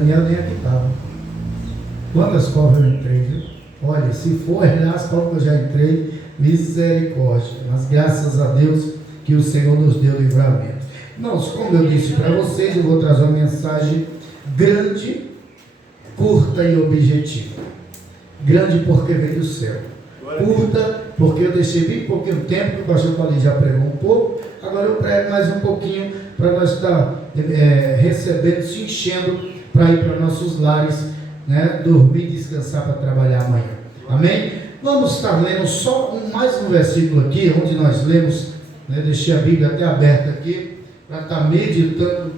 Daniel nem aqui estava. Quantas covas eu entrei, viu? Olha, se for olhar as covas que eu já entrei, misericórdia. Mas graças a Deus que o Senhor nos deu livramento. Irmãos, como eu disse para vocês, eu vou trazer uma mensagem grande, curta e objetiva. Grande porque veio do céu. Curta porque eu deixei bem pouquinho tempo, que o pastor Paulinho já pregou um pouco. Agora eu prego mais um pouquinho para nós estar recebendo, se enchendo para ir para nossos lares, né, dormir e descansar para trabalhar amanhã. Amém? Vamos estar lendo só mais um versículo aqui, onde nós lemos, né, deixei a Bíblia até aberta aqui, para estar meditando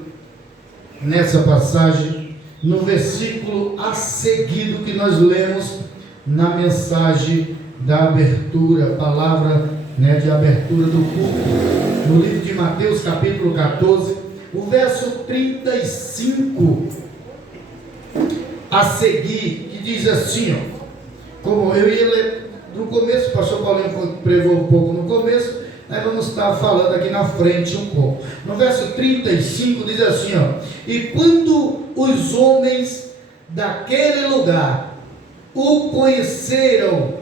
nessa passagem, no versículo a seguido que nós lemos na mensagem da abertura, palavra, né, de abertura do culto, no livro de Mateus, capítulo 14, o verso 35 a seguir, que diz assim, ó, como eu ia ler no começo, o pastor Paulinho pregou um pouco no começo, nós vamos estar falando aqui na frente um pouco. No verso 35 diz assim, ó: e quando os homens daquele lugar o conheceram,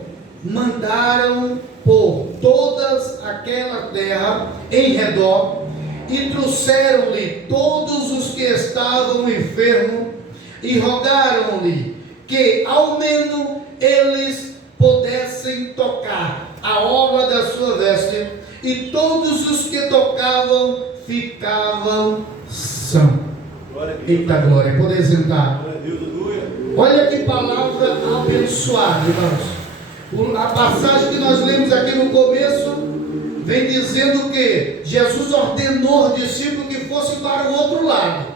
mandaram por todas aquela terra em redor e trouxeram-lhe todos os que estavam enfermos e rogaram-lhe que ao menos eles pudessem tocar a orla da sua veste, e todos os que tocavam ficavam sãos. Eita glória, poder sentar. Olha que palavra abençoada, irmãos. A passagem que nós lemos aqui no começo vem dizendo que Jesus ordenou aos discípulos que fossem para o outro lado.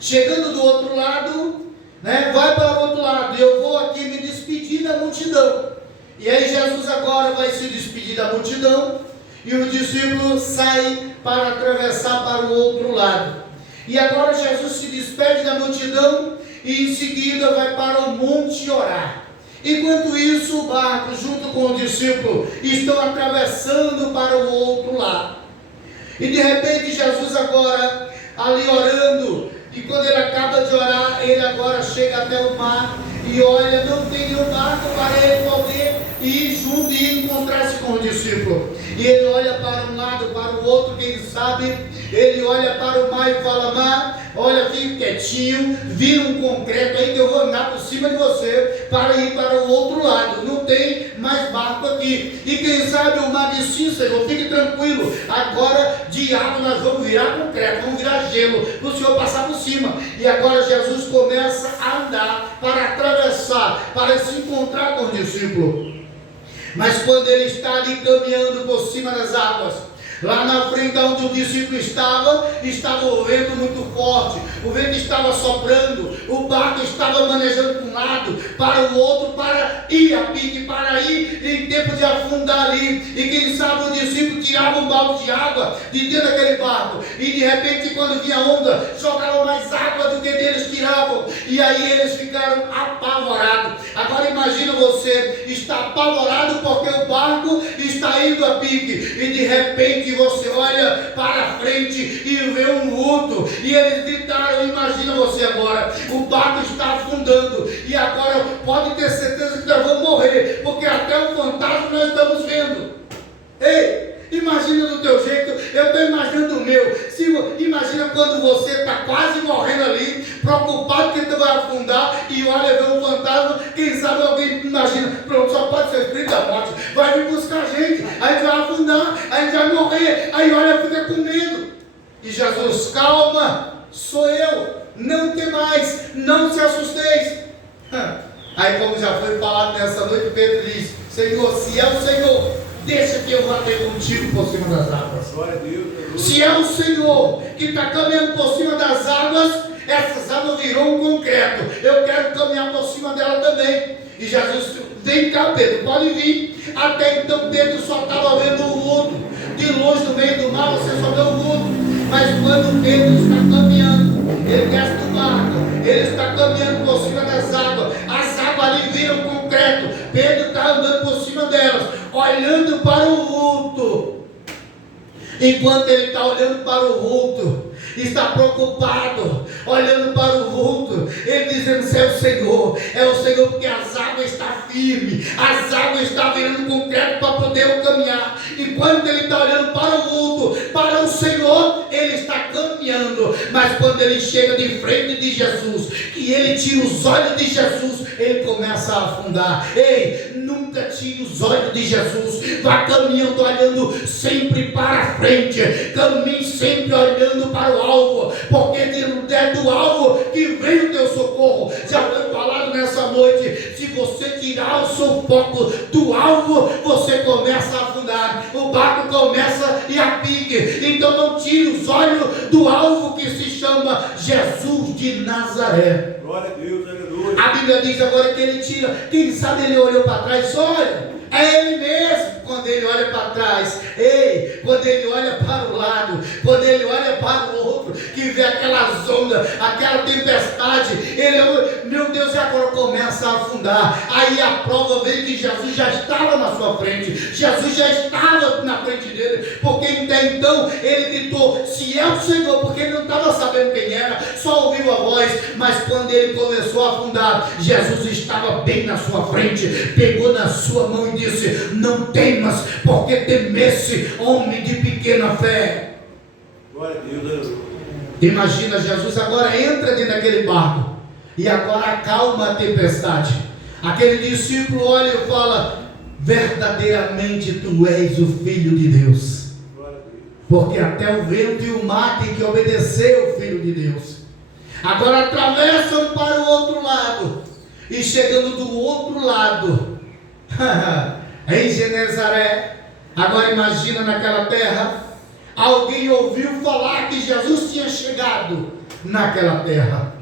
Chegando do outro lado, né, vai para o outro lado, e eu vou aqui me despedir da multidão. E aí Jesus agora vai se despedir da multidão, e os discípulos saem para atravessar para o outro lado. E agora Jesus se despede da multidão e em seguida vai para o monte orar. Enquanto isso, o barco junto com os discípulos estão atravessando para o outro lado. E de repente Jesus agora ali orando, e quando ele acaba de orar, ele agora chega até o mar e olha, não tem nenhum barco para ele poder ir junto e encontrar-se com o discípulo. E ele olha para um lado, para o outro, quem sabe, ele olha para o mar e fala: mar, olha, fique quietinho, vira um concreto aí que eu vou andar por cima de você para ir para o outro lado, não tem mais barco aqui. E quem sabe o mar disse: sim, Senhor, fique tranquilo, agora de água nós vamos virar concreto, vamos virar gelo, para o Senhor passar por cima. E agora Jesus começa a andar para atravessar, para se encontrar com o discípulo. Mas quando ele está ali caminhando por cima das águas, lá na frente onde o discípulo estava o vento muito forte, o vento estava soprando, o barco estava manejando para um lado, para o outro, para ir a pique, para ir em tempo de afundar ali. E quem sabe o discípulo tirava um balde de água de dentro daquele barco, e de repente quando vinha onda, jogava mais água do que eles tiravam, e aí eles ficaram apavorados. Agora imagina você estar apavorado porque o barco está indo a pique, e de repente você olha para frente e vê um vulto, e eles gritaram. Imagina você agora, o barco está afundando, e agora pode ter certeza que nós vamos morrer, porque até o fantasma nós estamos vendo. Ei, imagina do teu jeito, eu estou imaginando o meu. Imagina quando você está quase morrendo ali, preocupado que tu vai afundar, e olha, vê um fantasma, quem sabe alguém imagina, pronto, só pode ser espírito da morte, vai vir buscar a gente, a gente vai afundar, a gente vai morrer, aí olha, fica com medo. E Jesus: calma, sou eu, não tem mais, não se assusteis. Aí, como já foi falado nessa noite, Pedro diz: Senhor, se é o Senhor, deixa que eu vá ter contigo por cima das águas. Se é o Senhor que está caminhando por cima das águas, essas águas virou um concreto, eu quero caminhar por cima dela também. E Jesus: vem cá, Pedro, pode vir. Até então Pedro só estava vendo o vulto, de longe no meio do mar você só vê o vulto. Mas quando Pedro está caminhando, ele desce do barco, ele está caminhando por cima das águas, as águas ali viram concreto, Pedro está andando por cima delas, olhando para o vulto. Enquanto ele está olhando para o vulto, está preocupado, olhando para o vulto, ele é o Senhor porque as águas estão firmes, as águas estão virando concreto para poder eu caminhar. Enquanto ele está olhando para o vulto, para o Senhor, ele está caminhando. Mas quando ele chega de frente de Jesus, que ele tira os olhos de Jesus, ele começa a afundar. Ei, nunca tire os olhos de Jesus, vá caminhando olhando sempre para frente, caminhe sempre olhando para o alvo, porque é do alvo que vem o teu socorro. Já foi falado nessa noite, se você tirar o seu foco do alvo, você começa a afundar, o barco começa a ir a pique. Então não tire os olhos do alvo que se chama Jesus de Nazaré. Glória a Deus, aleluia. A Bíblia diz agora que ele tira, quem sabe ele olhou para trás, olha, é ele mesmo. Quando ele olha para trás, ei, quando ele olha para o lado, quando ele olha para o outro, que vê aquelas ondas, aquela tempestade, ele, meu Deus, e agora começa a afundar. Aí a prova veio que Jesus já estava na sua frente, Jesus já estava na frente dele, porque até então ele gritou, se é o Senhor, porque ele não estava sabendo quem era, só ouviu a voz. Mas quando ele começou a afundar, Jesus estava bem na sua frente, pegou na sua mão e disse, não temas, porque temesse, homem de pequena fé. Glória a Deus, aleluia. Imagina, Jesus agora entra dentro daquele barco e agora acalma a tempestade. Aquele discípulo olha e fala, verdadeiramente tu és o Filho de Deus. Glória a Deus. Porque até o vento e o mar tem que obedecer o Filho de Deus. Agora atravessam para o outro lado, e chegando do outro lado, em Genezaré, agora imagina naquela terra, alguém ouviu falar que Jesus tinha chegado naquela terra.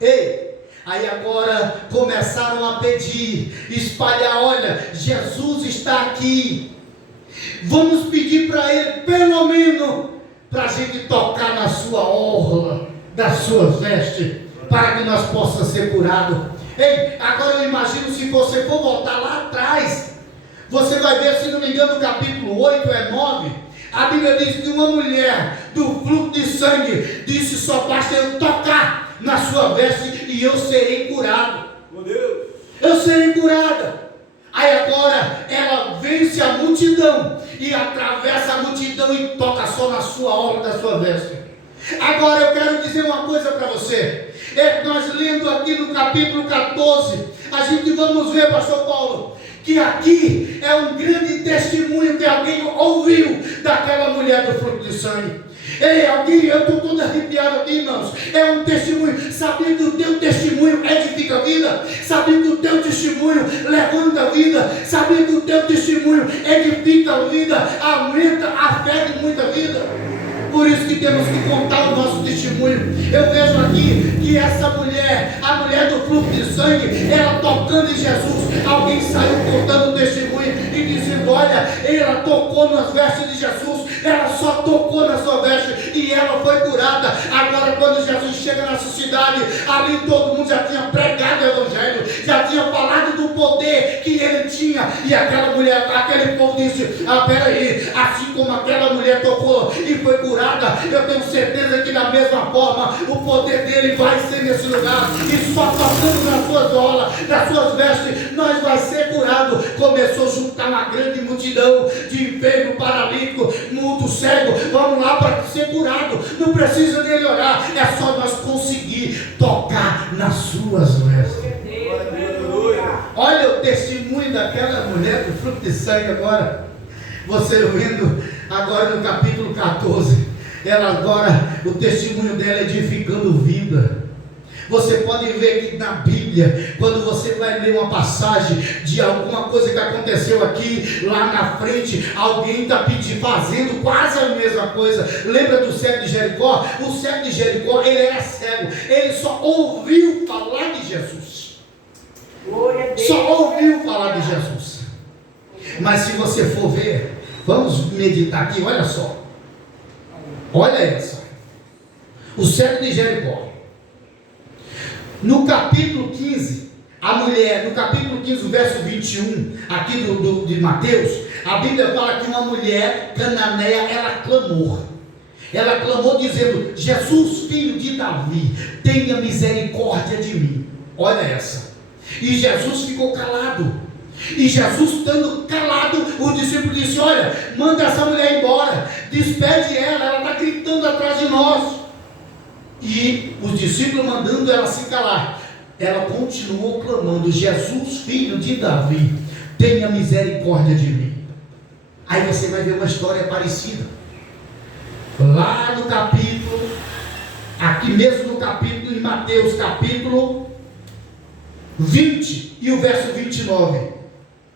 Ei, aí agora começaram a pedir, espalhar, olha, Jesus está aqui, vamos pedir para ele, pelo menos, para a gente tocar na sua orla, das suas vestes, para que nós possamos ser curados. Ei, agora eu imagino, se você for voltar lá atrás, você vai ver, se não me engano, no capítulo 8 é 9, a Bíblia diz que uma mulher do fluxo de sangue disse, só basta eu tocar na sua veste e eu serei curado. Meu Deus. Eu serei curada. Aí agora ela vence a multidão e atravessa a multidão e toca só na sua orla da sua veste. Agora eu quero dizer uma coisa para você. Nós lendo aqui no capítulo 14, a gente vamos ver, pastor Paulo, que aqui é um grande testemunho que alguém ouviu daquela mulher do fluxo de sangue. Ei, alguém, eu estou todo arrepiado aqui, irmãos. É um testemunho. Sabia que o teu testemunho edifica a vida? Sabia que o teu testemunho levanta a vida? Sabia que o teu testemunho edifica a vida? Aumenta a fé de muita vida? Por isso que temos que contar o nosso testemunho. Eu vejo aqui que essa mulher, a mulher do fluxo de sangue, ela tocando em Jesus, alguém saiu contando o testemunho e dizendo, olha, ela tocou nas vestes de Jesus, ela só tocou na sua veste e ela foi curada. Agora quando Jesus chega nessa cidade, ali todo mundo já tinha pregado o evangelho, já tinha falado do poder que ele tinha, e aquela mulher, aquele povo disse, peraí, assim como aquela mulher tocou e foi curada, eu tenho certeza que da mesma forma o poder dele vai ser nesse lugar, e só tocando nas suas olas, nas suas vestes, nós vai ser curado. Começou a juntar uma grande multidão de enfermo, paralítico, mudo, cego, vamos lá para ser curado, não precisa dele orar, é só nós conseguir tocar nas suas vestes. Olha o testemunho daquela mulher do fluxo de sangue agora, você vendo agora no capítulo 14, ela agora, o testemunho dela é edificando vida. Você pode ver que na Bíblia, quando você vai ler uma passagem de alguma coisa que aconteceu aqui, lá na frente, alguém está pedindo, fazendo quase a mesma coisa. Lembra do cego de Jericó? O cego de Jericó, ele era cego, ele só ouviu falar de Jesus. Só ouviu falar de Jesus. Mas se você for ver, vamos meditar aqui, olha só. Olha essa. O cego de Jericó. No capítulo 15, a mulher, no capítulo 15, verso 21, aqui de Mateus, a Bíblia fala que uma mulher cananeia, ela clamou dizendo, Jesus, filho de Davi, tenha misericórdia de mim. Olha essa. E Jesus ficou calado. E Jesus, estando calado, o discípulo disse: olha, manda essa mulher embora, despede ela está gritando atrás de nós. E os discípulos mandando ela se calar, ela continuou clamando: Jesus, filho de Davi, tenha misericórdia de mim. Aí você vai ver uma história parecida lá no capítulo, aqui mesmo no capítulo, em Mateus capítulo 20 e o verso 29.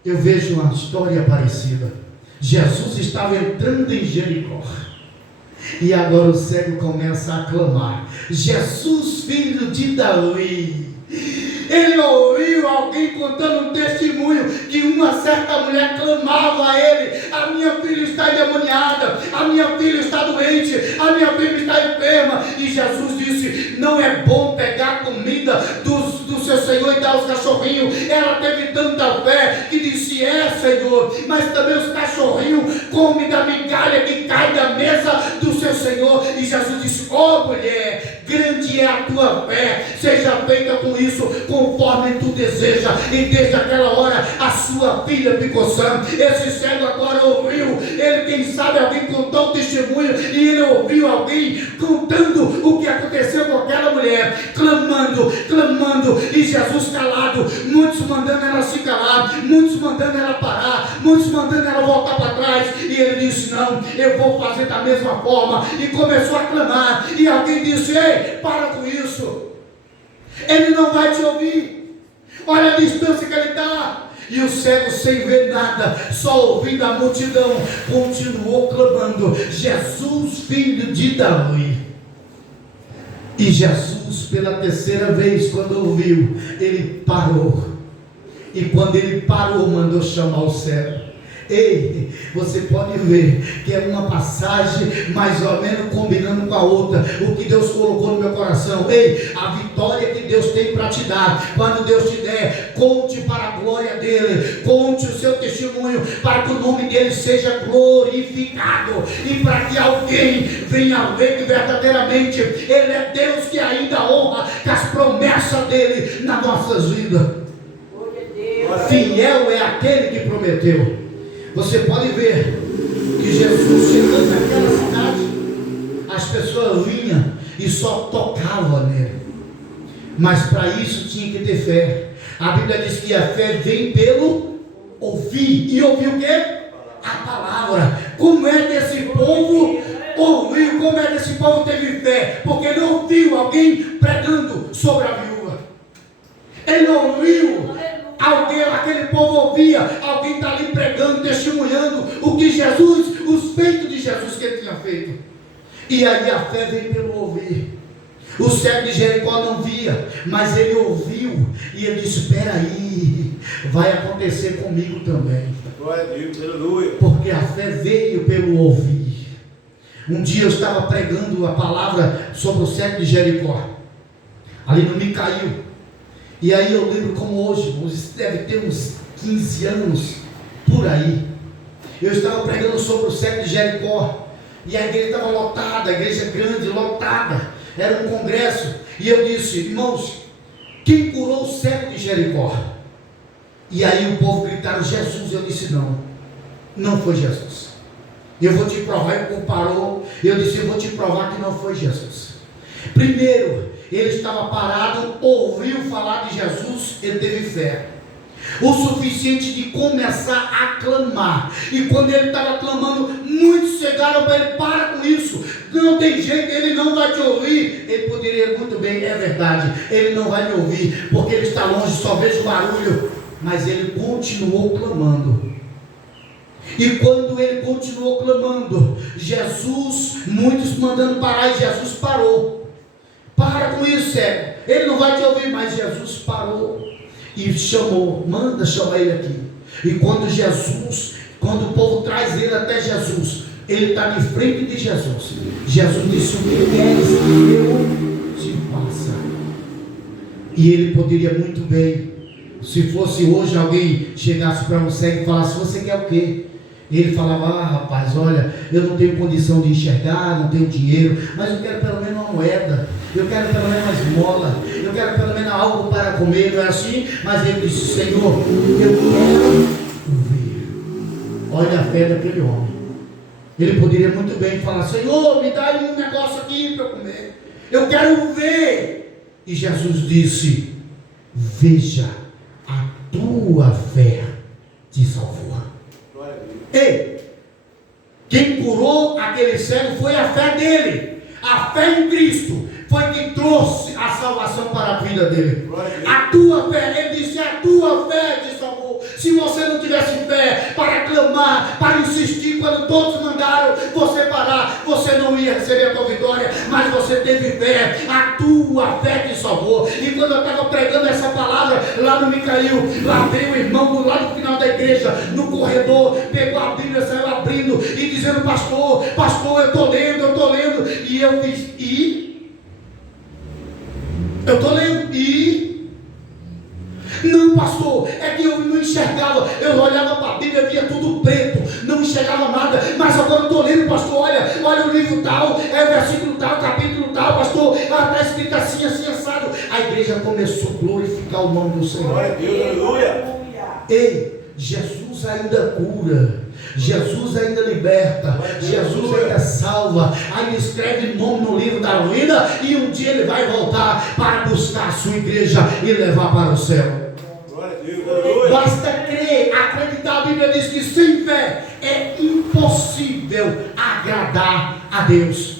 Eu vejo uma história parecida. Jesus estava entrando em Jericó, e agora o cego começa a clamar: Jesus, filho de Davi. Ele ouviu alguém contando um testemunho que uma certa mulher clamava a ele: a minha filha está endemoniada, a minha filha está doente, a minha filha está enferma. E Jesus disse: não é bom pegar comida do seu Senhor e dar aos cachorrinhos. Ela teve tanta fé que disse: é, Senhor, mas também os cachorrinhos comem da migalha que cai da mesa do seu Senhor. E Jesus disse: ó mulher, grande é a tua fé, seja feita com isso conforme tu deseja. E desde aquela hora a sua filha ficou sã. Esse cego agora ouviu, ele, quem sabe, alguém contou o testemunho, e ele ouviu alguém contando o que aconteceu com aquela mulher, clamando, e Jesus calado, muitos mandando ela se calar, muitos mandando ela parar, muitos mandando ela voltar para trás, e ele disse: não, eu vou fazer da mesma forma. E começou a clamar, e alguém disse: ei, para com isso, ele não vai te ouvir, olha a distância que ele está. E o cego, sem ver nada, só ouvindo a multidão, continuou clamando: Jesus, filho de Davi. E Jesus, pela terceira vez, quando ouviu, ele parou. E quando ele parou, mandou chamar o cego. Ei, você pode ver que é uma passagem mais ou menos combinando com a outra. O que Deus colocou no meu coração: ei, a vitória que Deus tem para te dar, quando Deus te der, conte para a glória dele, conte o seu testemunho, para que o nome dele seja glorificado, e para que alguém venha ver que verdadeiramente ele é Deus que ainda honra com as promessas dele nas nossas vidas. Fiel é aquele que prometeu. Você pode ver que Jesus, chegando naquela cidade, as pessoas vinham e só tocavam nele. Mas para isso tinha que ter fé. A Bíblia diz que a fé vem pelo ouvir. E ouvir o quê? A palavra. Como é que esse povo ouviu? Como é que esse povo teve fé? Porque ele ouviu alguém pregando sobre a viúva. Ele ouviu alguém, aquele povo ouvia, alguém está ali pregando, testemunhando o que Jesus, os feitos de Jesus que ele tinha feito. E aí a fé vem pelo ouvir. O cego de Jericó não via, mas ele ouviu, e ele disse: espera aí, vai acontecer comigo também. Glória a Deus, aleluia. Porque a fé veio pelo ouvir. Um dia eu estava pregando a palavra sobre o cego de Jericó, ali no Micael. E aí eu lembro como hoje deve ter uns 15 anos, por aí. Eu estava pregando sobre o cego de Jericó, e a igreja estava lotada, a igreja grande, lotada, era um congresso. E eu disse: irmãos, quem curou o cego de Jericó? E aí o povo gritaram: Jesus. Eu disse: não foi Jesus. Eu vou te provar. E o povo parou. Eu disse: eu vou te provar que não foi Jesus. Primeiro, ele estava parado, ouviu falar de Jesus, ele teve fé o suficiente de começar a clamar. E quando ele estava clamando, muitos chegaram para ele: para com isso, não tem jeito, ele não vai te ouvir. Ele poderia muito bem: é verdade, ele não vai me ouvir, porque ele está longe, só vejo barulho. Mas ele continuou clamando. E quando ele continuou clamando, Jesus, muitos mandando parar, e Jesus parou. Para com isso, cego, ele não vai te ouvir. Mas Jesus parou e chamou: manda chamar ele aqui. E quando o povo traz ele até Jesus, ele está de frente de Jesus. Jesus disse: o que queres que eu te faça? E ele poderia muito bem, se fosse hoje, alguém chegasse para um cego e falasse: você quer o quê? Ele falava: ah, rapaz, olha, eu não tenho condição de enxergar, não tenho dinheiro, mas eu quero pelo menos uma moeda. eu quero pelo menos uma esmola, eu quero pelo menos algo para comer, não é assim? Mas ele disse: Senhor, eu quero ver. Olha a fé daquele homem. Ele poderia muito bem falar: Senhor, me dá um negócio aqui para eu comer, eu quero ver. E Jesus disse: veja, a tua fé te salvou. Ei, quem curou aquele cego foi a fé dele. A fé em Cristo foi que trouxe a salvação para a vida dele. A tua fé, ele disse: a tua fé te salvou. Se você não tivesse fé para clamar, para insistir, quando todos mandaram você parar, você não ia receber a tua vitória, mas você teve fé, a tua fé te salvou. E quando eu estava pregando essa palavra lá no Micael, lá veio o irmão do lado do final da igreja, no corredor, pegou a Bíblia, saiu abrindo e dizendo: pastor, eu estou lendo, e eu fiz, eu estou lendo, não, pastor, é que eu não enxergava, eu olhava para a Bíblia, via tudo preto, não enxergava nada, mas agora eu estou lendo, pastor, olha o livro tal, versículo tal, capítulo tal, pastor, está escrito assim, assado. A igreja começou a glorificar o nome do Senhor. Glória a Deus, aleluia. Ei, Jesus ainda cura, Jesus ainda liberta, Jesus ainda salva, ainda escreve nome no livro da vida, e um dia ele vai voltar para buscar a sua igreja e levar para o céu. Glória a Deus, aleluia. Basta crer, acreditar. A Bíblia diz que sem fé é impossível agradar a Deus.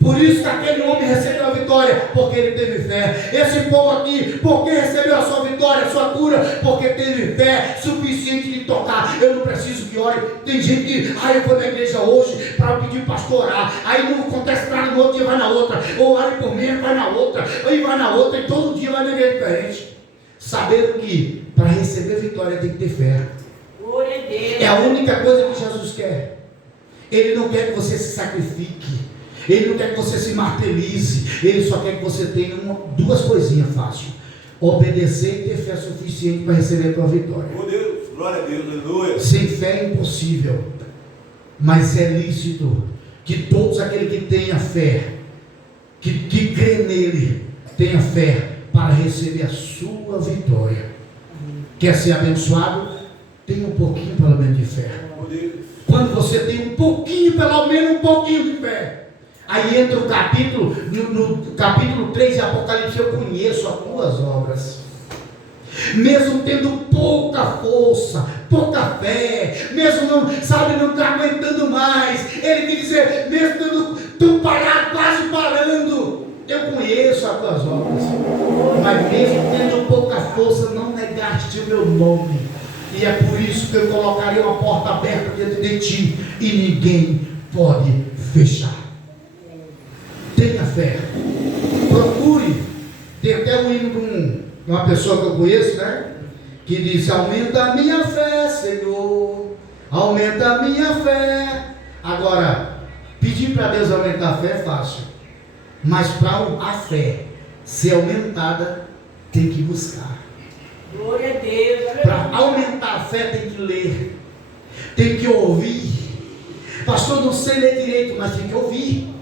Por isso que aquele homem recebeu a vitória, porque ele teve fé. Esse povo aqui, porque recebeu a sua vitória, a sua cura, porque teve fé suficiente de tocar. Eu não preciso que ore. Tem gente que, eu vou na igreja hoje para pedir pastor orar, aí não acontece nada, no outro dia vai na outra, ou ore por mim, vai na outra, e vai na outra, e todo dia vai na igreja diferente. Sabendo que para receber vitória tem que ter fé. Glória a Deus. É a única coisa que Jesus quer. Ele não quer que você se sacrifique, ele não quer que você se martirize, ele só quer que você tenha duas coisinhas fáceis: obedecer e ter fé suficiente para receber a tua vitória. Oh Deus, glória a Deus, aleluia. Sem fé é impossível, mas é lícito que todos aqueles que tenham fé, que crê nele, tenha fé para receber a sua vitória. Quer ser abençoado? Tenha um pouquinho pelo menos de fé. Oh Deus. Quando você tem um pouquinho, pelo menos um pouquinho de fé, aí entra o capítulo, no capítulo 3 de Apocalipse: eu conheço as tuas obras. Mesmo tendo pouca força, pouca fé, mesmo não aguentando mais, ele quer dizer, mesmo tendo parado, quase parando, eu conheço as tuas obras. Mas mesmo tendo pouca força, não negaste o meu nome. E é por isso que eu colocarei uma porta aberta dentro de ti, e ninguém pode fechar. Tenha fé, procure. Tem até um hino de uma pessoa que eu conheço, né? Que diz: aumenta a minha fé, Senhor, aumenta a minha fé. Agora, pedir para Deus aumentar a fé é fácil, mas para a fé ser aumentada, tem que buscar. Glória a Deus. Para aumentar a fé, tem que ler, tem que ouvir. Pastor, não sei ler direito, mas tem que ouvir.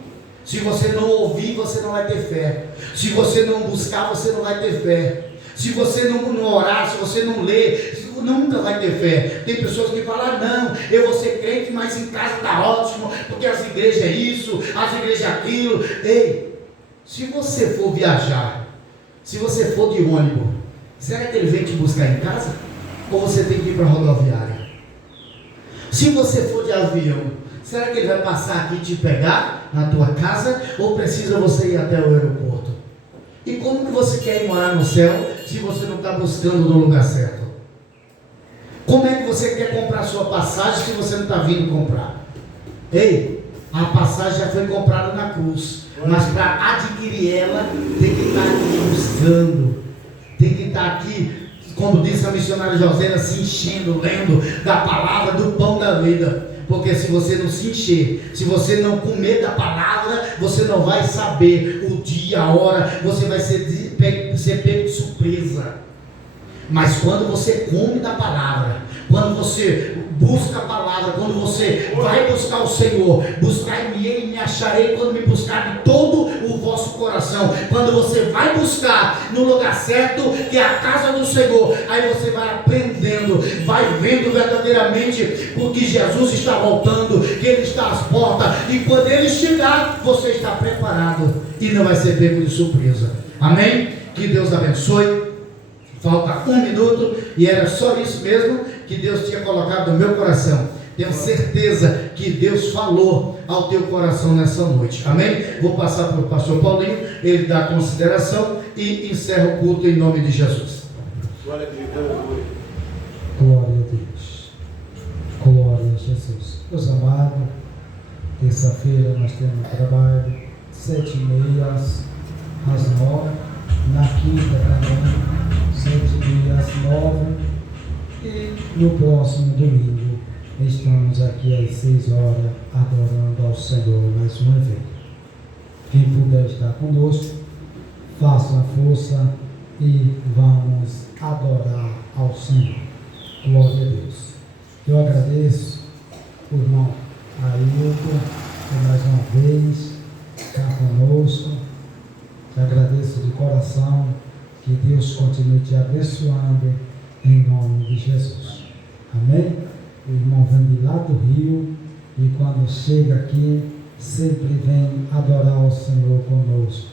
Se você não ouvir, você não vai ter fé. Se você não buscar, você não vai ter fé. Se você não orar, se você não ler, nunca vai ter fé. Tem pessoas que falam: não, eu vou ser crente, mas em casa está ótimo, porque as igrejas é isso, as igrejas é aquilo. Ei, se você for viajar, se você for de ônibus, será que ele vem te buscar em casa? Ou você tem que ir para a rodoviária? Se você for de avião, será que ele vai passar aqui e te pegar na tua casa? Ou precisa você ir até o aeroporto? E como que você quer ir morar no céu se você não está buscando no lugar certo? Como é que você quer comprar sua passagem se você não está vindo comprar? Ei, a passagem já foi comprada na cruz, mas para adquirir ela tem que estar aqui buscando, tem que estar aqui, como disse a missionária Josélia, se enchendo, lendo da palavra, do pão da vida. Porque se você não se encher, se você não comer da palavra, você não vai saber o dia, a hora, você vai ser pego de surpresa. Mas quando você come da palavra, quando você busca a palavra, quando você vai buscar o Senhor, buscar-me e me acharei quando me buscar de todo o vosso coração. Quando você vai buscar no lugar certo, que é a casa do Senhor, aí você vai aprendendo, vai vendo verdadeiramente porque Jesus está voltando, que Ele está às portas, e quando Ele chegar, você está preparado e não vai ser pego de surpresa. Amém? Que Deus abençoe. Falta 1 minuto e era só isso mesmo que Deus tinha colocado no meu coração. Tenho certeza que Deus falou ao teu coração nessa noite. Amém? Vou passar para o pastor Paulinho, ele dá a consideração e encerra o culto em nome de Jesus. Glória a Deus, aleluia. Glória a Deus. Glória a Jesus. Meus amados, terça-feira nós temos trabalho, 7h30 às 9h. Na quinta também, 7h30 às 9h. E no próximo domingo, estamos aqui às 6 horas, adorando ao Senhor mais uma vez. Quem puder estar conosco, faça a força e vamos adorar ao Senhor. Glória a Deus. Eu agradeço o irmão Ailton por mais uma vez estar conosco. Te agradeço de coração. Que Deus continue te abençoando em nome de Jesus. Amém? O irmão vem de lá do Rio e quando chega aqui sempre vem adorar o Senhor conosco.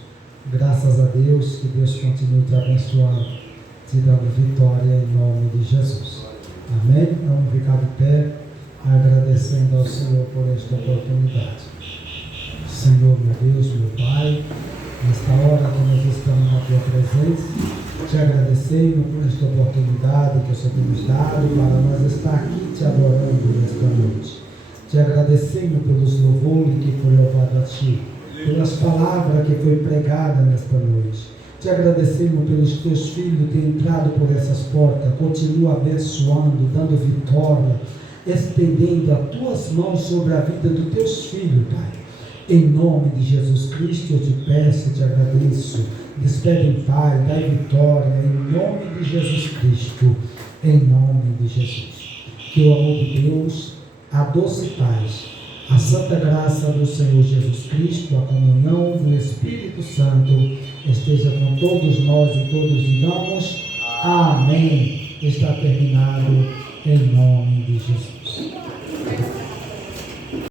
Graças a Deus, que Deus continue te abençoando, te dando vitória em nome de Jesus. Amém? Vamos ficar de pé, agradecendo ao Senhor por esta oportunidade. Senhor, meu Deus, meu Pai, nesta hora que nós estamos na Tua presença, te agradecemos por esta oportunidade que o Senhor tem nos dado para nós estar aqui te adorando nesta noite. Te agradecemos pelos louvores que foi louvado a Ti, pelas palavras que foi pregada nesta noite. Te agradecemos pelos Teus filhos que têm entrado por essas portas. Continua abençoando, dando vitória, estendendo as Tuas mãos sobre a vida dos Teus filhos, Pai. Em nome de Jesus Cristo, eu te peço, te agradeço. Despede em paz, dai vitória, em nome de Jesus Cristo, em nome de Jesus. Que o amor de Deus, a doce paz, a santa graça do Senhor Jesus Cristo, a comunhão do Espírito Santo, esteja com todos nós e todos digamos amém. Está terminado em nome de Jesus.